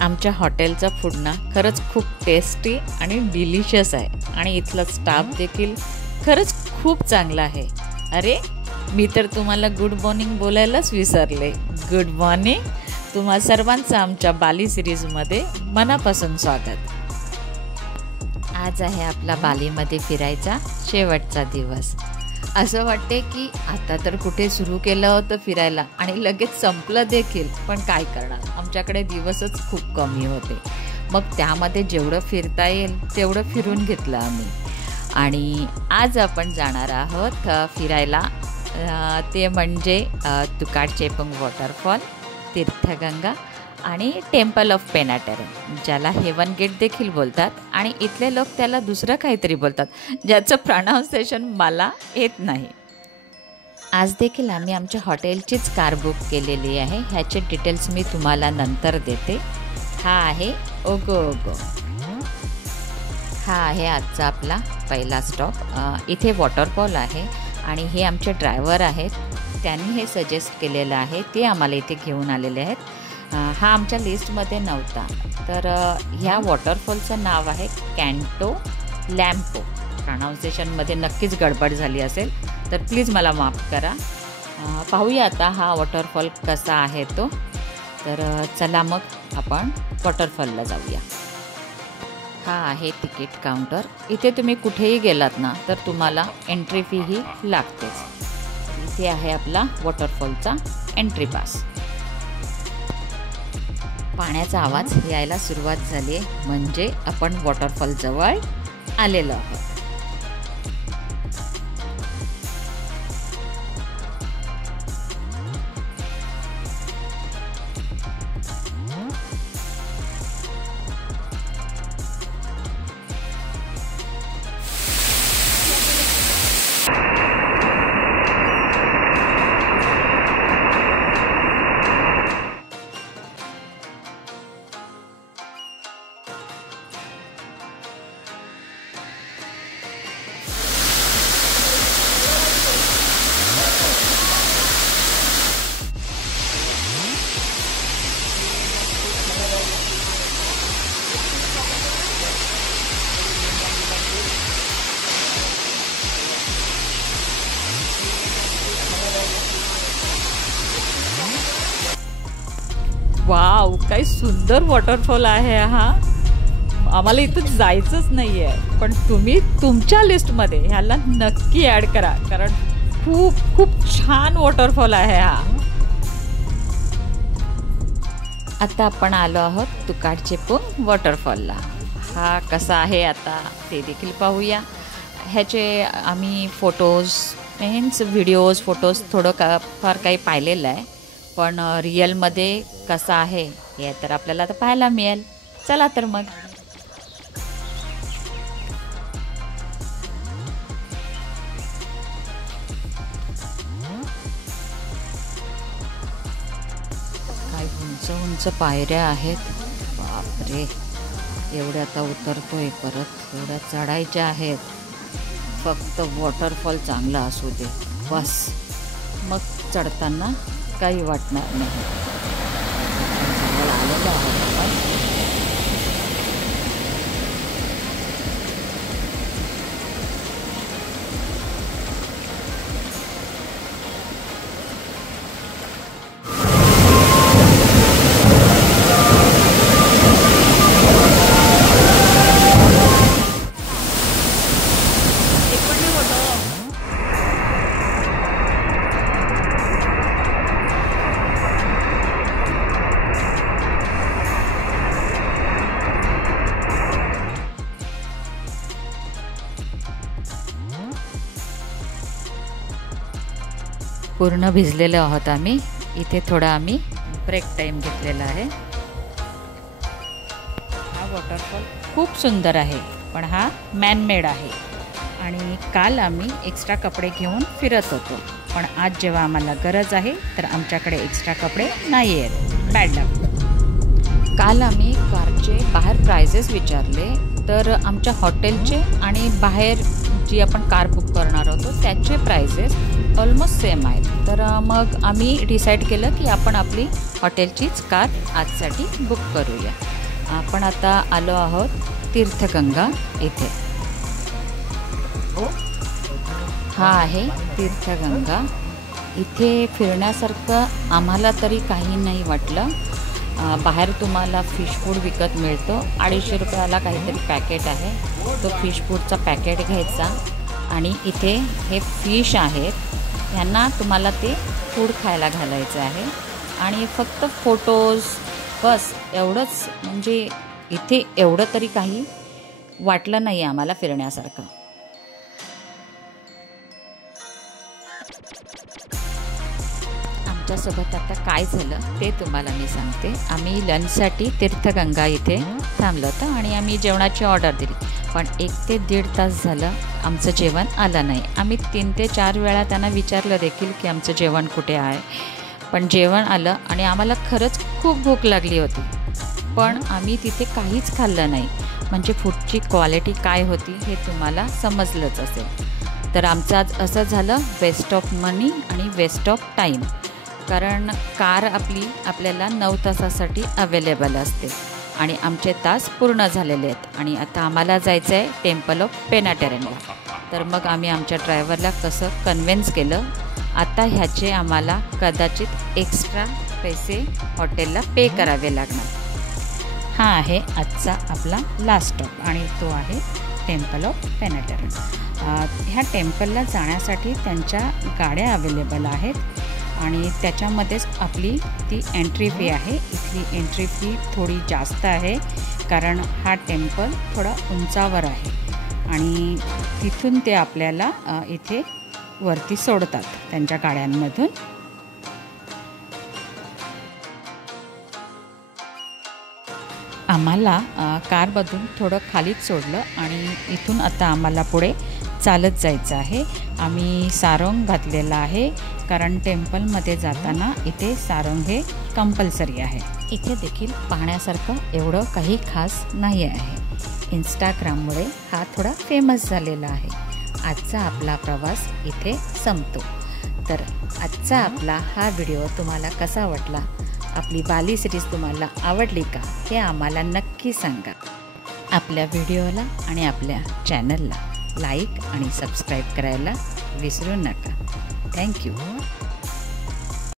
आमच्या हॉटेलचा फूड ना खरंच खूप टेस्टी आणि डिलिशियस आहे आणि इथला स्टाफ देखील खरंच खूप चांगला आहे। अरे मी तर तुम्हाला गुड मॉर्निंग बोलायलाच विसरले। गुड मॉर्निंग, तुम्हा सर्वांचं आमच्या बाली सिरीजमध्ये मनापासून स्वागत। आज आहे आपला बालीमध्ये फिरायचा शेवटचा दिवस। असं वाटते की आता तर कुठे सुरू केलं होतं फिरायला आणि लगेच संपलं देखील, पण काय करणार, आमच्याकडे दिवसच खूप कमी होते। मग त्यामध्ये जेवढं फिरता येईल तेवढं फिरून घेतलं आम्ही। आणि आज आपण जाणार आहोत फिरायला, ते म्हणजे तुकाडचेपुंग वॉटरफॉल, तीर्थगंगा आणि टेम्पल ऑफ पेनाटेरम, ज्याला हेवन गेट देखील बोलतात आणि इथले लोक त्याला दुसरं काहीतरी बोलतात ज्याचं प्रोनाउन्सिएशन मला येत नाही। आज देखील आम्ही आमच्या हॉटेलचीच कार बुक केलेली आहे, ह्याचे डिटेल्स मी तुम्हाला नंतर देते। हा आहे ओगो ओगो, हा आहे आजचा आपला पहिला स्टॉप। इथे वॉटरफॉल आहे आणि हे आमचे ड्रायव्हर आहेत, त्यांनी हे सजेस्ट केलेलं आहे, ते आम्हाला इथे घेऊन आलेले आहेत। हा आमच्या लिस्टमध्ये नव्हता, तर ह्या वॉटरफॉलचं नाव आहे कॅन्टो लॅम्पो। प्रोनाउन्सिएशनमध्ये नक्कीच गडबड झाली असेल तर प्लीज मला माफ करा। पाहूया आता हा वॉटरफॉल कसा आहे तो। तर चला मग आपण वॉटरफॉलला जाऊया। हा आहे तिकीट काउंटर, इथे तुम्ही कुठेही गेलात ना तर तुम्हाला एंट्री फी ही लागतेच। इथे आहे आपला वॉटरफॉलचा एंट्री पास। पाण्याचा आवाज यायला सुरुवात झाली आहे, म्हणजे आपण वॉटरफॉल जवळ आलेलो आहोत। वाव, काय सुंदर वॉटरफॉल आहे हा। आम्हाला इथं जायचंच नाही आहे, पण तुम्ही तुमच्या लिस्टमध्ये ह्याला नक्की ॲड करा, कारण खूप खूप छान वॉटरफॉल आहे हा। आता आपण आलो आहोत तुकाडचेपुंग वॉटरफॉलला। हा कसा आहे आता ते देखील पाहूया। ह्याचे आम्ही फोटोज मीन्स व्हिडिओज फोटोज थोडं फार काही पाहिलेलं आहे, पण रिअलमध्ये कसं आहे हे तर आपल्याला आता पाहायला मिळेल। चला तर मग। काय उंच उंच पायऱ्या आहेत, बापरे, एवढ्या आता उतरतोय, परत एवढ्या चढायच्या आहेत। फक्त वॉटरफॉल चांगला असू दे बस, मग चढताना काही वाटणार नाही। आलेलो आहोत आपण। पूर्ण भिजलेलो आहोत आम्ही, इथे थोडा आम्ही ब्रेक टाईम घेतलेला आहे। हा वॉटरफॉल खूप सुंदर आहे, पण हा मॅनमेड आहे आणि काल आम्ही एक्स्ट्रा कपडे घेऊन फिरत होतो, पण आज जेव्हा आम्हाला गरज आहे तर आमच्याकडे एक्स्ट्रा कपडे नाही आहेत। बॅड लक। काल आम्ही कारचे बाहेर प्राइजेस विचारले, तर आमच्या हॉटेलचे आणि बाहेर जी आपण कार बुक करणार होतो त्याचे प्राइजेस ऑलमोस्ट सेम आहेत. तर मग आम्ही डिसाईड केलं की आपण आपली हॉटेलचीच कार आजसाठी बुक करूया. आपण आता आलो आहोत तीर्थगंगा इथे. हा आहे तीर्थगंगा. इथे फिरण्यासारखं आम्हाला तरी काही नाही वाटलं. बाहेर तुम्हाला फिश फूड विकत मिळतो. 250 रुपयाला काहीतरी पॅकेट आहे. तो फिश फूडचा पॅकेट घ्यायचा आणि इथे हे फिश आहेत, ह्यांना तुम्हाला ते फूड खायला घालायचं आहे आणि फक्त फोटोज बस एवढंच. म्हणजे इथे एवढं तरी काही वाटलं नाही आम्हाला फिरण्यासारखं. आमच्यासोबत आता काय झालं ते तुम्हाला मी सांगते. आम्ही लंचसाठी तीर्थगंगा इथे थांबलो होतो आणि आम्ही जेवणाची ऑर्डर दिली. पण 1 ते 1.5 तास झालं आमचं जेवण आलं नाही. आम्ही 3 ते 4 वेळा त्यांना विचारलं देखील की आमचं जेवण कुठे आहे. पण जेवण आलं आणि आम्हाला खरंच खूप भूक लागली होती. पण आम्ही तिथे काहीच खाल्लं नाही. म्हणजे फूडची क्वालिटी काय होती हे तुम्हाला समजलंच असेल. तर आमचं आज असं झालं, वेस्ट ऑफ मनी आणि वेस्ट ऑफ टाईम. कारण कार आपल्याला 9 तासासाठी अवेलेबल असते आणि आमचे तास पूर्ण झालेले आहेत आणि आता आम्हाला जायचं आहे टेम्पल ऑफ पेनाटेरनला. तर मग आम्ही आमच्या ड्रायव्हरला कसं कन्व्हिन्स केलं. आता ह्याचे आम्हाला कदाचित एक्स्ट्रा पैसे हॉटेलला पे करावे लागणार. हा आहे आजचा आपला लास्ट स्टॉप आणि तो आहे टेम्पल ऑफ पेनाटेरन. ह्या टेम्पलला जाण्यासाठी त्यांच्या गाड्या अवेलेबल आहेत आणि त्याच्यामध्येच आपली ती एंट्री फी आहे. इथली एंट्री फी थोडी जास्त आहे कारण हा टेम्पल थोडा उंचावर आहे आणि तिथून ते आपल्याला इथे वरती सोडतात त्यांच्या गाड्यांमधून. आम्हाला कारमधून थोडं खालीच सोडलं आणि इथून आता आम्हाला पुढे चालत जायचं आहे. आम्ही सारोंग घातलेला आहे कारण टेम्पलमध्ये जाताना इथे सारोंग हे कंपल्सरी आहे. इथे देखील पाहण्यासारखं एवढं काही खास नाही आहे. इंस्टाग्राममुळे हा थोडा फेमस झालेला आहे. आजचा आपला प्रवास इथे संपतो. तर आजचा आपला हा व्हिडिओ तुम्हाला कसा वाटला, आपली बाली सिरीज तुम्हाला आवडली का हे आम्हाला नक्की सांगा. आपल्या व्हिडिओला आणि आपल्या चॅनलला लाईक आणि सबस्क्राईब करायला विसरू नका. थँक्यू.